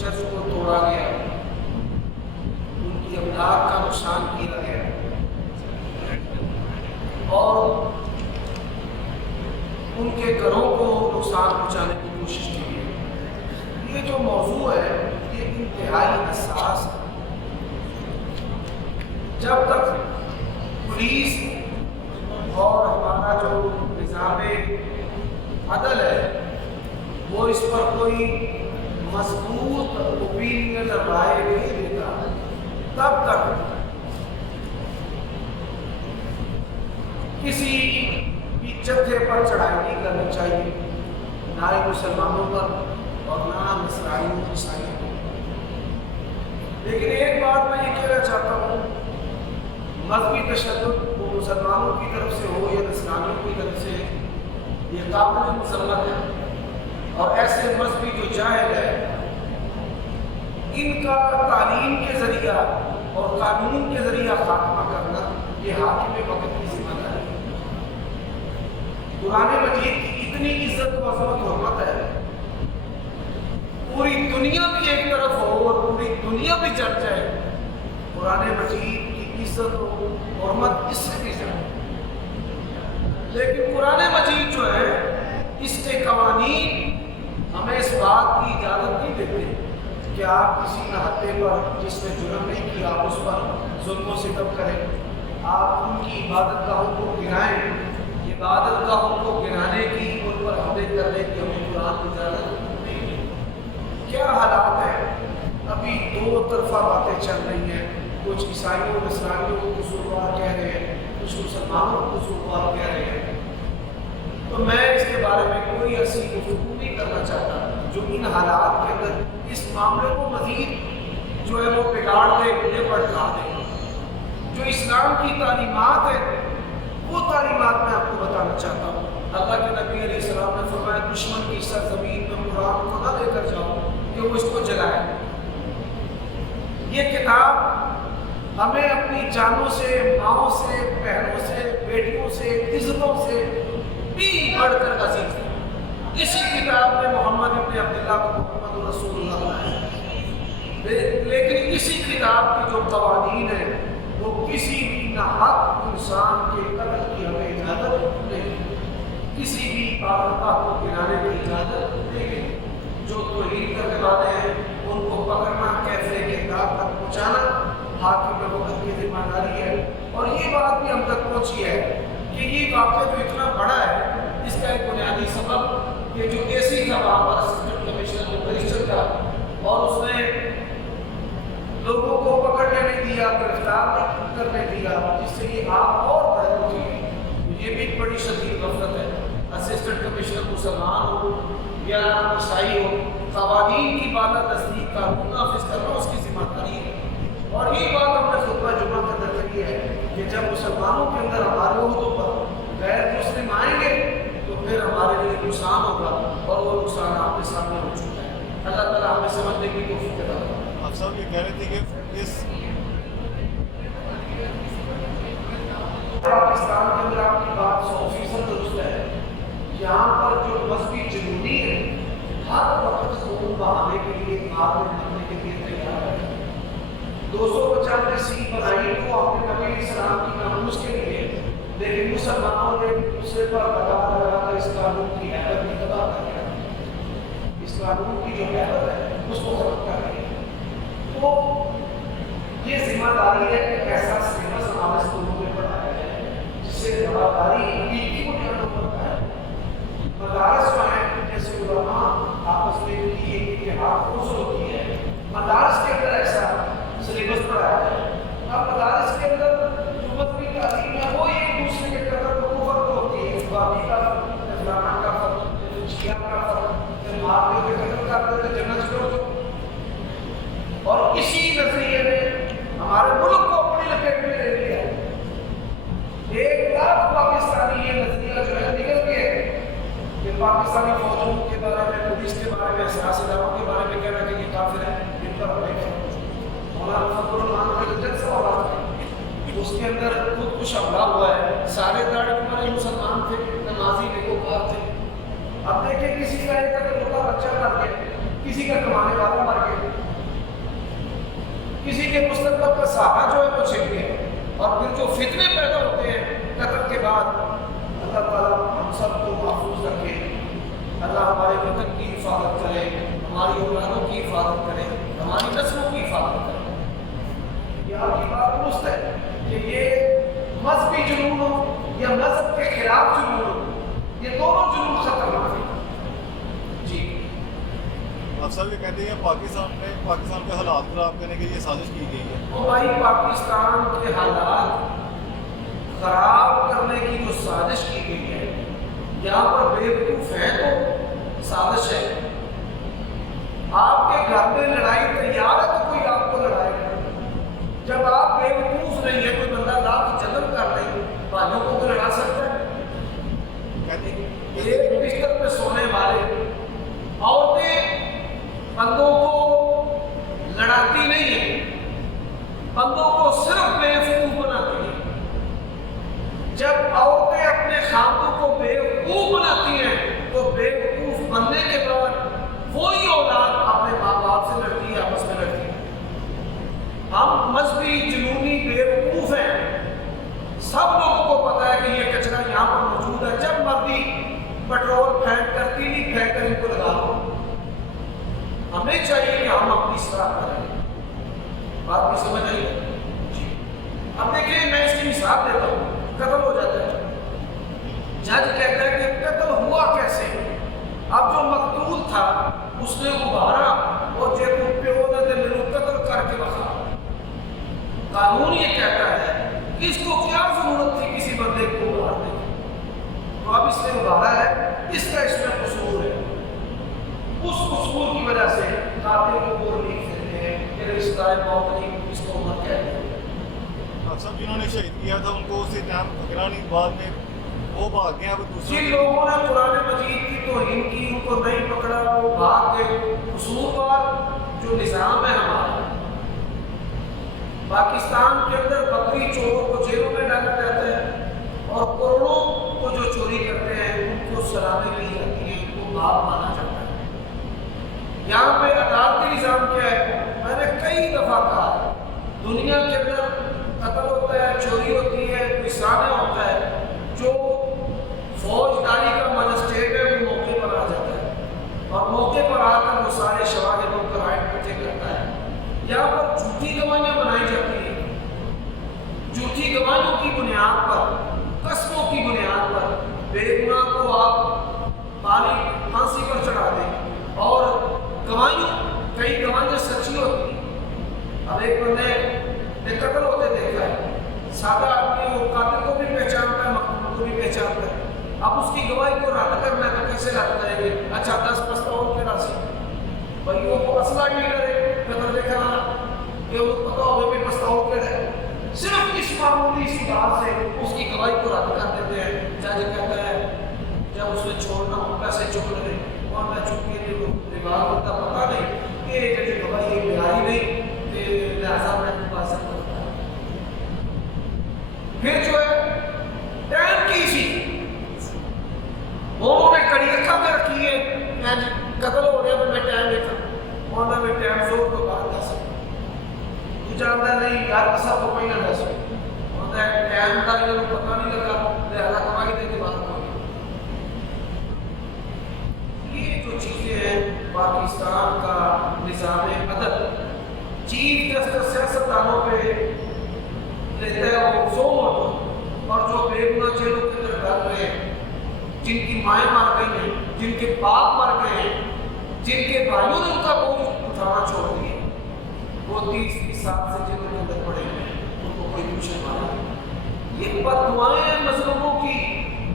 Church کو توڑا گیا، ان کی املاک کا نقصان کیا گیا اور ان کے گھروں کو نقصان پہنچانے کی کوشش کی گئی۔ یہ جو موضوع ہے یہ انتہائی حساس ہے۔ جب تک پولیس اور ہمارا جو نظام عدل ہے وہ اس پر کوئی مضبوط اوپینین رائے نہیں دیتا، تب تک کسی بھی جتھے پر چڑھائی نہیں کرنی چاہیے، نہ ہی مسلمانوں پر اور نہ نصرانیوں عیسائیوں پر۔ لیکن ایک بات میں یہ کہنا چاہتا ہوں، مذہبی تشدد وہ مسلمانوں کی طرف سے ہو یا نصرانیوں کی طرف سے، یہ قابل مذمت ہے، اور ایسے مذہبی جو جاہل ہے ان کا تعلیم کے ذریعہ اور قانون کے ذریعہ خاتمہ کرنا یہ حاکم وقت کی ذمہ داری ہے۔ قرآن مجید کی اتنی عزت و عظمت و حرمت ہے، پوری دنیا بھی ایک طرف ہو اور پوری دنیا بھی چڑھ جائے، قرآن مجید کی عزت و حرمت اس سے بھی زیادہ۔ لیکن قرآن مجید جو ہے اس کے قوانین ہمیں اس بات کی اجازت نہیں دیتے کہ آپ کسی نہتے پر جس نے جرم نہیں کیا آپ اس پر ظلم و ستم کریں، آپ ان کی عبادت گاہوں کو گرائیں، عبادت گاہوں کو گرانے کی، ان پر حملے کرنے کی ہمیں قرآن کی اجازت نہیں ہے۔ کیا حالات ہیں؟ ابھی دو طرفہ باتیں چل رہی ہیں، کچھ عیسائیوں نصرانیوں کو قصوروار کہہ رہے ہیں، کچھ مسلمانوں کو قصوروار کہہ رہے ہیں۔ تو میں اس کے بارے میں کوئی ایسی گفتگو نہیں کرنا چاہتا جو ان حالات کے اندر اس معاملے کو مزید جو ہے وہ بگاڑ دے، مجھے بھٹکا دے۔ جو اسلام کی تعلیمات ہے وہ تعلیمات میں آپ کو بتانا چاہتا ہوں۔ اللہ کے نبی علیہ السلام نے فرمایا دشمن کی سرزمین میں قرآن کو نہ لے کر جاؤ کہ وہ اس کو جلائے۔ یہ کتاب ہمیں اپنی جانوں سے، ماؤں سے، بہنوں سے، بیٹیوں سے، عزتوں سے بھی بڑھ کر عزیز ہے۔ اسی کتاب میں محمد ابن عبداللہ کو محمد رسول اللہ ہے، لیکن اسی کتاب کی جو قوانین ہیں وہ کسی بھی ناحق انسان کے قتل کی ہمیں اجازت نہیں، کسی بھی عورتہ کو گرانے کی اجازت نہیں۔ جو توہین کرنے والے ہیں ان کو پکڑنا، کیفے کے دار تک پہنچانا حاکم وقت کی ذمہ داری ہے۔ اور یہ بات بھی ہم تک پہنچی ہے کہ یہ واقعہ جو اتنا بڑا ہے اس کا ایک بنیادی سبب کہ جو ایسی تھا وہاں پر اسسٹنٹ کمشنر ممبرشن کا، اور اس نے لوگوں کو پکڑنے نہیں دیا، گرفتار نہیں کرنے دیا، جس سے یہ آپ اور بڑھ ہوئی۔ یہ بھی ایک بڑی شدید غفلت ہے۔ اسسٹنٹ کمشنر مسلمان ہو یا عیسائی ہو، قوانین کی بالا تصدیق قانون نافذ کرنا اس کی ذمہ داری ہے۔ اور یہ بات ہم نے خطبہ جمعہ کے اندر کہی ہے کہ جب مسلمانوں کے اندر ہمارے عہدوں پر غیر مسلم آئیں گے تو پھر ہمارے لیے نقصان ہوگا، اور وہ نقصان آپ کے سامنے ہو چکا ہے۔ اللہ تعالیٰ ہمیں سمجھنے کی توفیق عطا فرمائے۔ آپ صاحب یہ کہہ رہے تھے کہ اس پاکستان کے اندر آپ کی بات 100% درست ہے۔ یہاں پر جو مذہبی جنونی ہے ہر وقت خون بہانے کے لیے، آگ بنانے کے لیے تیار ہے۔ 295 سیٹ بنائی تو اپنے نبی علیہ السلام کی ناموس کے لیے، لیکن مسلمانوں نے دوسرے پر لگا کر اس قانون کی حیبت کی تباہ کر دیا۔ اس قانون کی جو حیبت ہے اس کو ختم کر دیا۔ تو یہ ذمہ داری ہے کہ ایسا سلیبس ہمارے اسکولوں میں پڑھایا جائے جس سے رواداری حقیقی بنیادوں پر ہے۔ مدارس جو ہیں جیسے علماء آپس میں کی ایک اتحاد روز ہوتی ہے، مدارس کے اندر ایسا سلیبس پڑھایا جائے۔ اب مدارس کے اندر جو مذہبی تعلیم ہے وہ ایک دوسرے کے طرف کو فرق ہوتی ہے، بابی کا فرق، فلانا کا فرق، شیعہ کا فرق، ماں کے قتل کرتے تھے جنت چھوڑ دو۔ اور اسی نظریے نے ہمارے ملک کو اپنی لپیٹ میں لے لیا۔ 1 لاکھ پاکستانی یہ نظریہ جو ہے نکل گئے کہ پاکستانی فوجوں کے بارے میں، پولیس کے بارے میں، سیاسی اداروں کے بارے میں کہنا کہ یہ کافر ہیں، ان پر ہمیں مولانا فضل الرحمان کا جلسہ ہو رہا تھا، اس کے اندر خود کچھ حملہ ہوا ہے، سارے داڑھی والے مسلمان تھے، نمازی نیکوکار تھے۔ اب دیکھیں کسی کا ایک قتل ہوتا بچہ مر گیا، کسی کا کمانے والا مر گیا، کسی کے مستقبل کا سہارا جو ہے وہ چھن گیا، اور پھر جو فتنے پیدا ہوتے ہیں قتل کے بعد، اللہ تعالیٰ ہم سب کو محفوظ رکھے، اللہ ہمارے وطن کی حفاظت کرے، ہماری اولادوں کی حفاظت کرے، ہماری نسلوں کی حفاظت کرے۔ یہ آپ کی بات درست ہے کہ یہ مذہبی جنون ہو یا مذہب کے خلاف جنون ہو، یہ دونوں جنون خطرناک ہیں۔ جی آپ صاحب یہ کہتے ہیں پاکستان کے حالات خراب کرنے کے لیے سازش کی گئی ہے۔ وہ بھائی پاکستان کے حالات خراب کرنے کی جو سازش کی گئی ہے، یہاں پر بیوقوف ہیں تو سازش ہے۔ آپ کے گھر میں لڑائی تیار ہے تو کوئی آپ کو لڑائے گا، جب آپ بیوقوف نہیں ہے، کوئی بندہ لاکھ جنم کر دے بھائیوں کو تو لڑا سکتا ہے۔ ایک بستر پہ سونے والے عورتیں بندوں کو لڑاتی نہیں ہیں، بندوں کو صرف بیوقوف بناتی ہیں۔ جب عورتیں اپنے خاندوں کو بیوقوف بناتی ہیں تو بیوقوف بننے کے بعد وہی اولاد اپنے ماں باپ سے لڑتی ہے، آپس میں لڑتی ہے۔ ہم مذہبی جنونی بیوقوف ہیں، سب لوگوں کو پتا ہے کہ یہ کچرا یہاں پر موجود ہے، جب مرضی پیٹرول پھینک کر تیلی پھینک کر ان کو لگا دو۔ ہمیں چاہیے کہ ہم اپنی اصلاح کریں۔ بات بھی سمجھ آئی؟ جی اب دیکھیں، میں اس کی مثال دیتا ہوں۔ قتل ہو جاتا ہے، جج کہتا ہے کہ قتل ہوا کیسے؟ اب جو مقتول تھا اس نے ابھارا اور جے کو پیو نے میرے قتل کر کے بخا۔ قانون یہ کہتا ہے کہ اس کو کیا ضرورت تھی کسی بندے کو ابھارنے کی، تو اب اس نے ابھارا ہے، اس کا اس میں قصور ہے۔ اس قصور کی وجہ سے قاتل کو وہ ریلیف دیتے ہیں کہ رشتہ دار موت نہیں، اس کو عمر کہتے ہیں۔ سب جنہوں نے شہید کیا تھا ان کو اسی ٹائم پکڑا نہیں، بعد میں وہ بھاگ گئے۔ اب دوسرے جن لوگوں نے قرآن مجید کی توہین کی ان کو نہیں پکڑا، وہ بھاگ گئے۔ قصوروار جو نظام ہے ہمارا، پاکستان کے اندر بکری چوروں کو جیلوں میں ڈالا جاتا ہے اور کروڑوں کو جو چوری کرتے ہیں ان کو سلامیں دی جاتی ہیں، ان کو باپ مانا جاتا ہے۔ یہاں پہ عدالتی نظام کیا ہے؟ میں نے کئی دفعہ کہا، دنیا کے اندر قتل ہوتا ہے، چوری ہوتی ہے، وسانہ ہوتا ہے، جو فوجداری کا مجسٹریٹ ہے وہ موقع پر آ جاتا ہے اور موقع پر آ کر وہ سارے شواہد و قرائن اکٹھے کرتا ہے۔ یہاں پر جھوٹی گواہیاں بنائی جاتی ہیں، جھوٹی گواہیوں کی بنیاد پر، قسموں کی بنیاد پر بے گناہ کو آپ پھانسی پر چڑھا دیں، اور کئی گواہیاں سچی ہوتی ہیں۔ اب ایک بندے نے قتل ہوتے دیکھا ہے، سادہ آدمی وہ قاتل کو بھی پہچانتا ہے، مقتول کو بھی پہچانتا ہے، اب اس کی گواہی کو رد کرنا ہے تو کیسے رد کریں گے؟ اچھا 10 پستول کے راسی بھائیوں کو اسلحہ ڈیلر ہے، قتل دیکھا کہ وہ پتا ہو بھی پستول کے ہے، صرف اس معمولی سی بات سے اس کی گواہی کو رد کر دیتے ہیں۔ جج کہتا ہے جب اس نے چھوڑنا ہو پیسے چک لے، اور میں چک کے رواج ہوتا پتا نہیں کہ جب گواہی بہاری نہیں لہٰذا میں حفاظت کرتا ہوں۔ پھر جو ہے ٹائم کی سی انہوں نے کڑی رکھا میں رکھی ہے، میں قتل ہو گیا میں ٹائم دیکھا، اور میں ٹائم زور تو بات کر سکتا تو جانتا نہیں یار ایسا تو کوئی نہ دس ہوتا ہے، ٹائم کا انہوں کو پتہ نہیں لگا لہٰذا کمائی دے کے بات ہوئی۔ یہ جو چیزیں ہیں پاکستان کا نظام عدل، چیف جسٹس سیاستدانوں پہ لیتا ہے وہ زور، اور جو بے گناہ جیلوں کے اندر ڈال رہے ہیں، جن کی مائیں مر گئی ہیں، جن کے باپ مر گئے ہیں، جن کے بھائیوں نے ان کا بوجھ اٹھانا چھوڑ دیا، وہ 30 سال سے جیلوں کے اندر پڑے ہیں، ان کو کوئی پوچھنے والا نہیں۔ یہ بد دعائیں ہیں مظلوموں کی۔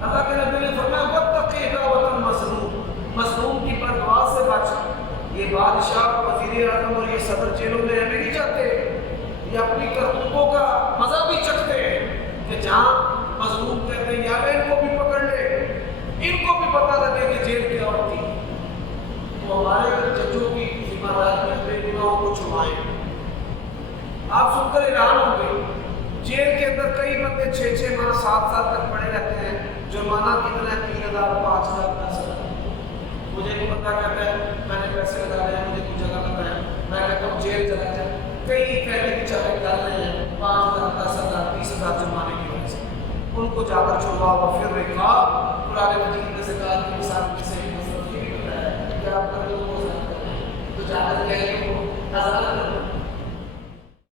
اللہ کے نبی نے فرمایا وَاتَّقِ دعوۃ المظلوم، مظلوم کی بد دعا سے بچ۔ یہ بادشاہ، وزیر اعظم اور یہ صدر جیلوں میں رہنے نہیں چاہتے، یہ اپنی کرتوتوں کا مزہ بھی چکھتے ہیں کہ جہاں مظلوم کہتے ہیں یار ان کو بھی پکڑ لے، ان کو بھی پتہ لگے کہ جیل کیا ہوتی ہے، تو ہمارے ججوں کی ذمہ داری ہے بے گناہوں کو چھڑائیں۔ آپ سن کر حیران ہوں گے، جیل کے اندر کئی بندے 6 ماہ 7 سال تک پڑے رہتے ہیں، جرمانہ کتنا ہے 3000 5000 10,000۔ مجھے نہیں پتا، کہتا ہے میں نے پیسے لگا لے، مجھے کچھ جگہ پتا ہے، میں کہتا ہوں جیل چلا جائے۔ کئی جا کر چھڑوا ہوا پھر رقاب قرآن مجید میں زکات کی مثال کی صحیح مصرف یہ بھی بتایا کہ آپ کا لوگ ہو سکتا ہے تو جا کر کہیں گے وہ آزاد کرو